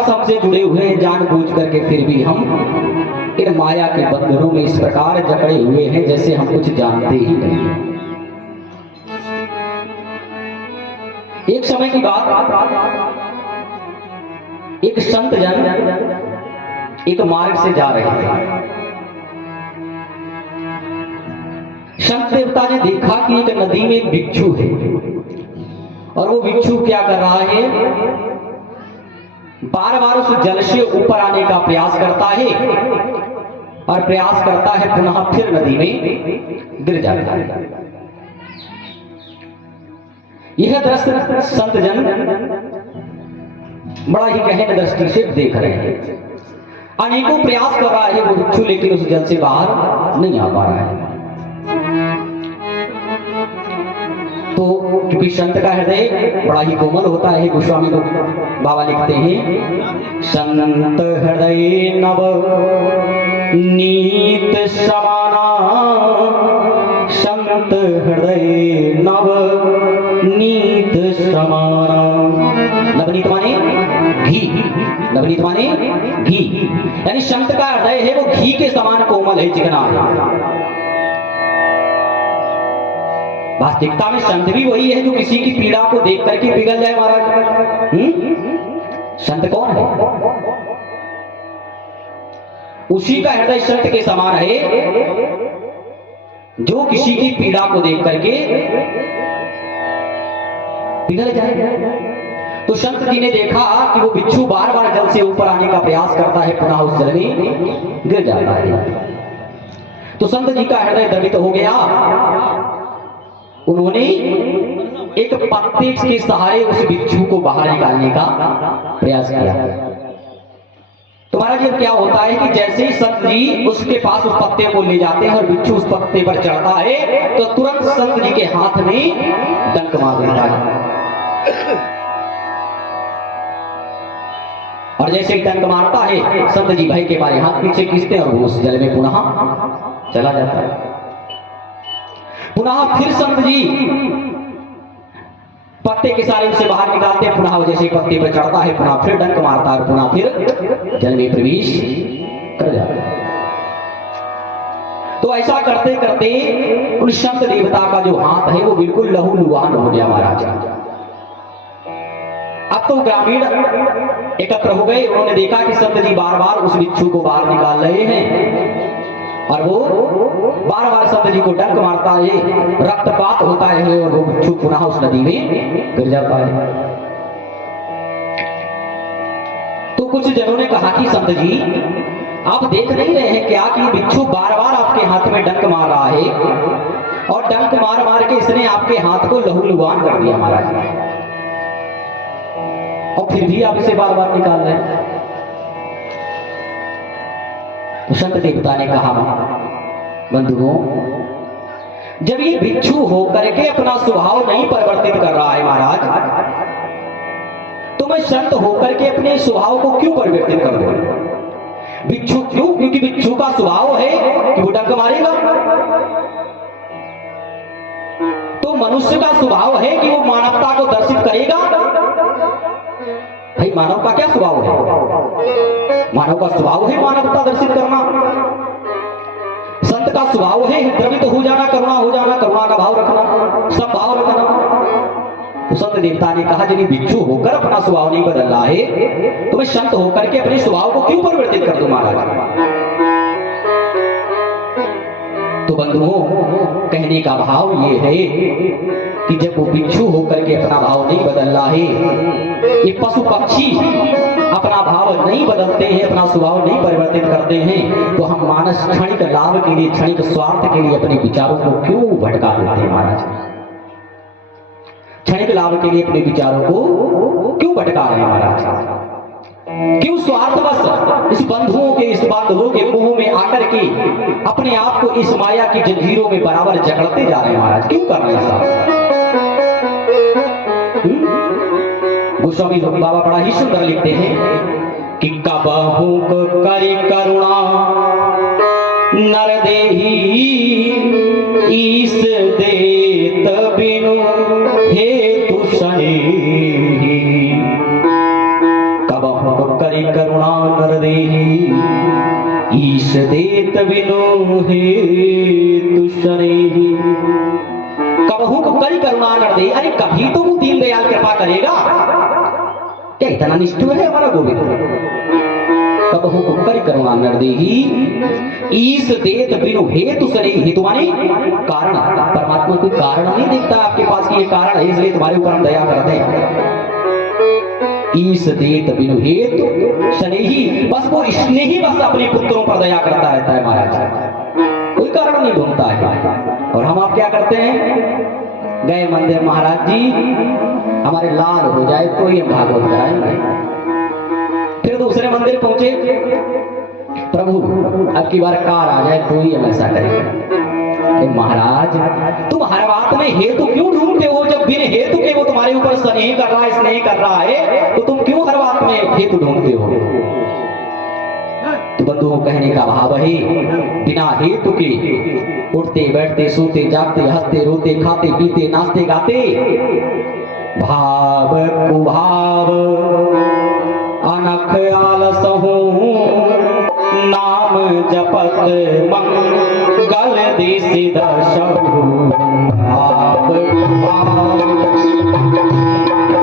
बस हमसे जुड़े हुए हैं जानबूझ करके, फिर भी हम इन माया के बंधनों में इस प्रकार जकड़े हुए हैं जैसे हम कुछ जानते ही नहीं। एक समय की बात, एक संत जन एक मार्ग से जा रहे थे। संत देवता ने देखा कि एक नदी में एक भिक्षु है और वो भिक्षु क्या कर रहा है, बार बार उस जल से ऊपर आने का प्रयास करता है और प्रयास करता है, पुनः फिर नदी में गिर जाता है। यह दृश्य संत जन बड़ा ही गहन दृष्टि से देख रहे हैं। अनेकों प्रयास कर रहा है वो भिक्षु, लेकिन उस जल से बाहर नहीं आ पा रहा है। तो क्योंकि संत का हृदय बड़ा ही कोमल होता है, गोस्वामी बाबा लिखते हैं, संत हृदय नव नीत समाना, संत हृदय नव नीत समाना। नवनीत माने घी, नवनीत माने घी, यानी संत का हृदय है वो घी के समान कोमल है, चिकना है। वास्तविकता में संत भी वही है जो किसी की पीड़ा को देख करके पिघल जाए महाराज। संत कौन है? उसी का हृदय संत के समान है जो किसी की पीड़ा को देख करके पिघल जाए। तो संत जी ने देखा कि वो भिक्षु बार बार जल से ऊपर आने का प्रयास करता है, पुनः उस जल में गिर जाता है। तो संत जी का हृदय द्रवित हो गया। उन्होंने एक पत्ते के सहारे उस भिक्षु को बाहर निकालने का प्रयास किया। तो महाराज अब क्या होता है कि जैसे ही संत जी उसके पास उस पत्ते को ले जाते हैं और भिक्षु उस पत्ते पर चढ़ता है, तो तुरंत संत जी के हाथ में डंक मार देता है। और जैसे ही डंक मारता है, संत जी भय के मारे हाथ पीछे खींचते हैं और वो उस जल में पुनः चला जाता है। पुनः फिर संत जी पत्ते के सारे उसे बाहर निकालते हैं, पुनः जैसे पत्ते पर चढ़ता है, पुनः फिर डंक मारता है और पुनः फिर जल में प्रवेश कर जाता है। तो ऐसा करते करते उन संत देवता का जो हाथ है वो बिल्कुल लहूलुहान हो गया महाराज। अब तो ग्रामीण एकत्र हो गए। उन्होंने देखा कि संत जी बार बार उस भिक्षु को बाहर निकाल रहे हैं और वो बार बार संत जी को डंक मारता है, रक्तपात होता है और वो भिक्षु पुनः उस नदी में गिर जाता है। तो कुछ जनों ने कहा कि संत जी आप देख नहीं रहे हैं क्या कि भिक्षु बार बार आपके हाथ में डंक मार रहा है और डंक मार मार के इसने आपके हाथ को लहूलुहान कर दिया महाराज, और फिर भी आप इसे बार बार निकाल रहे हैं। तो संत देवता ने कहा, बंधुओं, जब ये भिक्षु होकर के अपना स्वभाव नहीं परिवर्तित कर रहा है महाराज, तो मैं संत होकर के अपने स्वभाव को क्यों परिवर्तित कर दूं? भिक्षु क्यों? क्योंकि भिक्षु का स्वभाव है कि वो डंक मारेगा। तो मनुष्य का स्वभाव है कि वो मानवता को दर्शित करेगा। भाई मानव का क्या स्वभाव है? मानव का स्वभाव है मानवता दर्शित करना। संत का स्वभाव है द्रवित हो जाना, करुणा हो जाना, करुणा का भाव रखना, सब भाव रखना। तो संत देवता ने कहा, यदि भिक्षु होकर अपना स्वभाव नहीं बदल रहा है तो मैं संत होकर के अपने स्वभाव को क्यों परिवर्तित कर दूं महाराज? तो बंधुओं, कहने का भाव ये है कि जब वो भिक्षु होकर के अपना भाव नहीं बदल रहा है, ये पशु पक्षी अपना भाव नहीं बदलते हैं, अपना स्वभाव नहीं परिवर्तित करते हैं, तो हम मानस क्षणिक लाभ के लिए, क्षणिक स्वार्थ के लिए अपने विचारों को क्यों भटका देते हैं महाराज? क्षणिक लाभ के लिए अपने विचारों को क्यों भटका रहे हैं महाराज? क्यों स्वार्थवश इस बंधुओं के, इस बांधवों के मुंह में आकर के अपने आप को इस माया की जंजीरों में बराबर जकड़ते जा रहे हैं महाराज? क्यों कर रहे हैं साहब? गोस्वामी बाबा बड़ा ही सुंदर लिखते हैं कि कबहू करि करुणा नर देही ईस देत बिनु हेतु सनेही। कबहू करि करि करुणा नर देहि ईश देत बिनु हेतु शनेहि। कबहू को करी करुणा नर दे, अरे कभी तो वो दीनदयाल कृपा करेगा। क्या इतना निष्ठुर है हमारा गोविंद? कबहू को करी करुणा नर देहि ईश देत बिनु हेतु शनेहि। हेतु माने कारण। परमात्मा कोई कारण नहीं देखता आपके पास कि ये कारण है इसलिए तुम्हारे ऊपर हम दया करते हैं। ईश देत बिनु हेतु शनेहि, बस वो स्नेही बस अपने पुत्रों पर दया करता रहता है महाराज, कोई कारण नहीं ढूंढता है। और हम आप क्या करते हैं, गए मंदिर महाराज जी हमारे लाल हो जाए तो ही हम भागवत कराएंगे। फिर दूसरे मंदिर पहुंचे, प्रभु अब की बार कार आ जाए तो ही हम ऐसा करेंगे। महाराज तुम हर बात में हेतु क्यों ढूंढते हो? जब बिन हेतु के वो तुम्हारे ऊपर स्नेह कर रहा है, स्नेह कर रहा है, तो तुम क्यों हर बात में हेतु ढूंढते हो? तो बंधुओं कहने का भाव है बिना हेतु के उठते बैठते सोते जागते हंसते रोते खाते पीते नाचते गाते भाव कुभाव अनख आलसहु नाम जपत मंगल दिसि दशहु भाव कुभाव